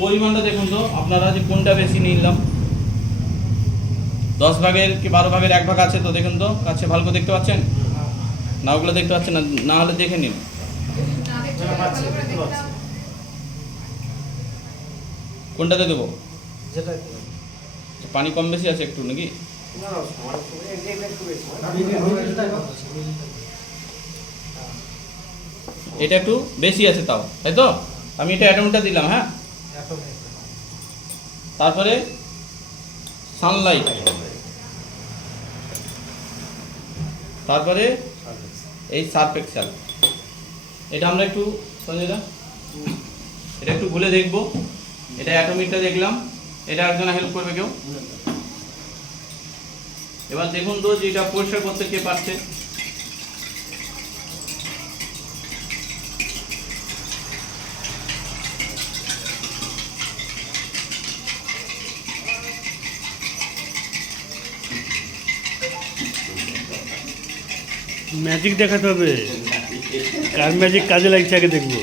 পরিমাণটা দেখুন তো আপনারা যে কোনটা বেশি নিলাম। 10 ভাগের কি 12 ভাগের 1 ভাগ আছে তো দেখুন তো কাছে ভালো করে দেখতে পাচ্ছেন না? ওগুলো দেখতে পাচ্ছেন না? না হলে দেখে নিন। কোনটাতে দেবো? পানি কম বেশি আছে একটু নাকি? এটা একটু বেশি আছে তাও, তাই তো? আমি এটা অ্যাটমটা দিলাম। হ্যাঁ, তারপরে সানলাইট, তারপরে এই সার্ফ এক্সেল। এটা আমরা একটু সঞ্জয়দা এটা একটু ভুলে দেখবো। এটা অ্যাটমিকটা দেখলাম, এটা একজন হেল্প করবে কেউ? এবার দেখুন তো যে এটা পরিষ্কার করতে কে পারছে। ম্যাজিক দেখাতে হবে, কার ম্যাজিক কাজে লাগছে আগে দেখবো।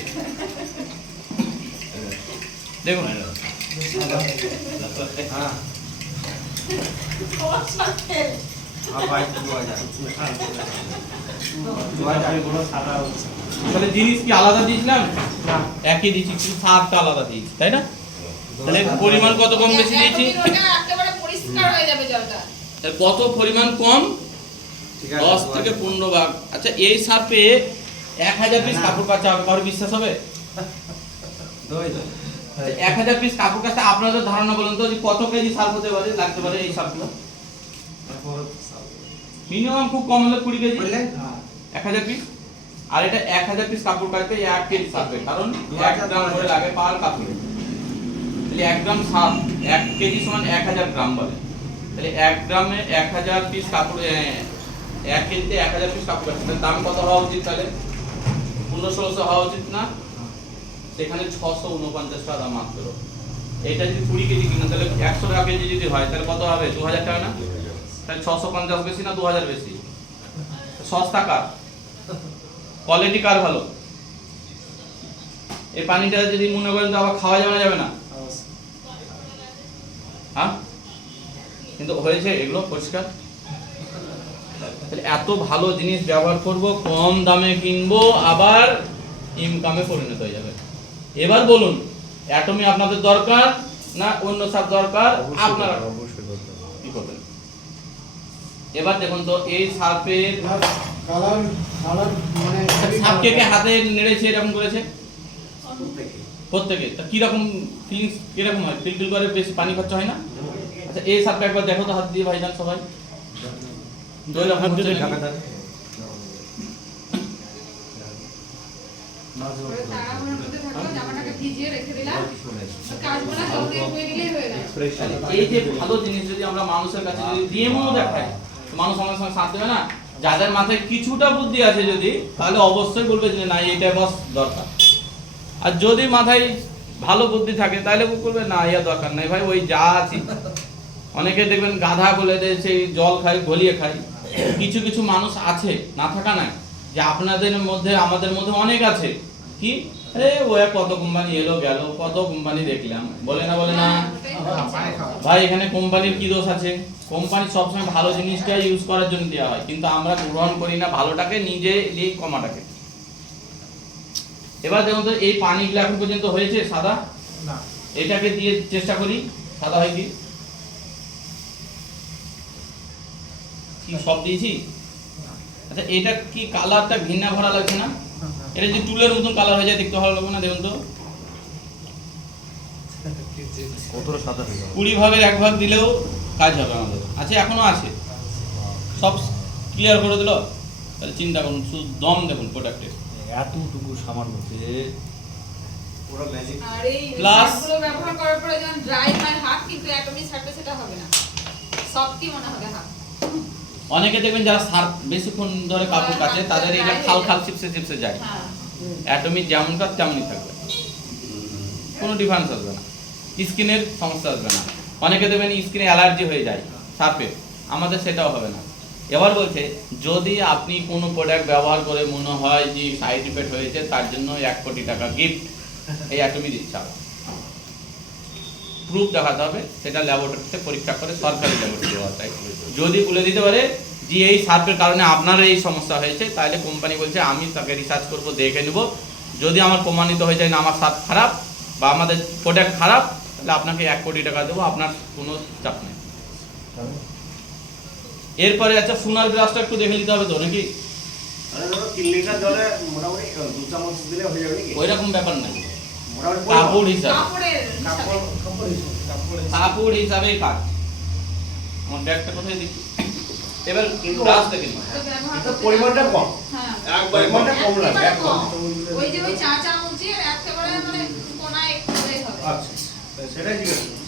দেখুন তাহলে জিনিস কি আলাদা দিয়েছিলাম? একই দিয়েছি, কিন্তু সারটা আলাদা দিয়েছি, তাই না? তাহলে পরিমাণ কত কম বেশি দিয়েছি? কত পরিমাণ কম? 10 থেকে 15 ভাগ। আচ্ছা, এই সার্ফে 1000 পিস কাপড় কাচা হবে, কারোর বিশ্বাস হবে? 1000 পিস কাপড় কাচতে আপনাদের ধারণা বলুন তো যে কত কেজি সার্ফ হতে পারে, লাগতে পারে এই সার্ফগুলো? মিনিমাম খুব কম হলে 20 কেজি, 1000 পিস। আর এটা 1000 পিস কাপড় কাচবে 1 কেজি সার্ফে, কারণ 1 গ্রাম করে লাগে পার কাপড়ে। তাহলে 1 গ্রাম সার্ফ 1 কেজি সমান 1000 গ্রাম বলে। তাহলে 1 গ্রামে 1000 পিস কাপড়, 1 কেজিতে 1000 পিস কাপড় কাচবে। দাম কত হওয়া উচিত তাহলে? 1500 হওয়া উচিত না? সেখানে 649 টাকা দাম মাত্র। এটা যদি 20 কেজি কিনা তাহলে 100 টাকা কেজি যদি হয় তাহলে কত হবে? 2000 টাকা না? তাহলে 650 বেশি না 2000 বেশি? সস্তা কার? কোয়ালিটি কার ভালো? এই পানিটা যদি মনে করেন তো আবার খাওয়া যাবে না? হ্যাঁ, কিন্তু হয়েছে এগুলো পরিষ্কার। তাহলে এত ভালো জিনিস ব্যবহার করব, কম দামে কিনবো, আবার ইনকামে পরিণত হয়ে যাবে। এবার বলুন, অ্যাটমি আপনাদের দরকার না অন্য সার্ফ দরকার? আপনারা কি করবেন? এবার দেখুন তো এই সার্ফের সার্ফকে কে হাতে নেড়েছে এরকম করেছে প্রত্যেকে? তা কিরকম ফিলিংস, কিরকম হয়? ফিল করে বেশি পানি খরচা হয় না? আচ্ছা, এই সার্ফটা একবার দেখো তো হাত দিয়ে ভাইজান সবাই। এই যে ভালো জিনিস যদি আমরা মানুষের কাছে যদি ডেমো দেখাই, মানুষ আমার সঙ্গে সাথ দেবে না? যাদের মাথায় কিছুটা বুদ্ধি আছে যদি, তাহলে অবশ্যই বলবে যে না এটা বস দরকার। আর যদি মাথায় ভালো বুদ্ধি থাকে তাহলে বলবে না ইয়া দরকার নাই ভাই, ওই যা আছে। অনেকে দেখবেন গাধা বলে দেয় সেই জল খাই গলিয়ে খাই। কিছু কিছু মানুষ আছে, না থাকা নাই, যে আপনাদের মধ্যে আমাদের মধ্যে অনেক আছে কি ও কত কোম্পানি এলো গেল, কত কোম্পানি দেখলাম, বলে না বলে না? ভাই এখানে কোম্পানির কি দোষ আছে? কোম্পানি সবসময় ভালো জিনিসটা ইউজ করার জন্য দেওয়া হয়, কিন্তু আমরা গ্রহণ করি না ভালোটাকে, নিজে নিয়ে কমাটাকে। এবার দেখুন তো এই পানিগুলো এখন পর্যন্ত হয়েছে সাদা না? এটাকে দিয়ে চেষ্টা করি সাদা হয় কি? কি সব দিয়েছি? আচ্ছা, এটা কি কালারটা ঘৃণা ভরা লাগছে না? এটা যদি টুলের মতন কালার হয়ে যায় দেখতে ভালো লাগবে না? দেখুন তো 20 ভাগের 1 ভাগ দিলেও কাজ হবে আমাদের। আচ্ছা, এখনো আছে, সব ক্লিয়ার করে দিল। তাহলে চিন্তা করুন, শুধু দম দেখুন প্রোডাক্টের এতটুকু সামান্য পুরো ম্যাজিক। আর এই প্লাস গুলো ব্যবহার করার পরে যখন ড্রাই হয় হাত, কিন্তু অ্যাটমি ছাড়বে সেটা হবে না, সফটই মনে হবে হাত। অনেকে দেখবেন যারা সার্ফ বেশিক্ষণ ধরে কাপড় কাচে তাদের এটা খাল খাল চিপসে চিপসে যায়। অ্যাটমি যেমন কাজ তেমনই থাকবে, কোনো ডিফারেন্স আসবে না, স্কিনের সমস্যা আসবে না। অনেকে দেখবেন স্কিনে অ্যালার্জি হয়ে যায় সার্ফে, আমাদের সেটাও হবে না। এবার বলছে যদি আপনি কোনো প্রোডাক্ট ব্যবহার করে মনে হয় যে সাইড ইফেক্ট হয়েছে, তার জন্য 1 কোটি টাকা গিফট এই অ্যাটমি দিচ্ছে। প্রুফ দেখাতে হবে, সেটা ল্যাবরেটরিতে পরীক্ষা করে সরকারি ল্যাবরেটরি দেওয়া চাই। যদি বলে দিতে পারে যে এই সার্ফের কারণে আপনার এই সমস্যা হয়েছে, তাহলে কোম্পানি বলছে আমি তাকে রিসার্চ করব, দেখে নেব, যদি আমার প্রমাণিত হয়ে যায় না আমার সার্ফ খারাপ বা আমাদের প্রোডাক্ট খারাপ, তাহলে আপনাকে 1 কোটি টাকা দেবো, আপনার কোনো চাপ নেই। এরপরে আচ্ছা সোনার গ্লাসটা একটু দেখে দিতে হবে তো নাকি? মানে ধরো 3 লিটার জলে মোটামুটি 2 চামচ দিলে হয়ে যাবে নাকি? ওই রকম ব্যাপার নাই, মোটামুটি কাপড় হিসাবে, কাপড়ের হিসাবে। কাপড় হিসাবে কাজ। আমার ব্যাগটা কোথায় দেখি? এবার গ্লাস দেখে নিন। তো ব্যবহার এটা করতে পরিমাণটা কম। হ্যাঁ একবারে পরিমাণটা কম লাগে, একেবারে একদম। কম। ওই যে ওই চা চামচের একেবারে মানে কোনায় একটু হলেই হবে। আচ্ছা, সেটাই ঠিক আছে।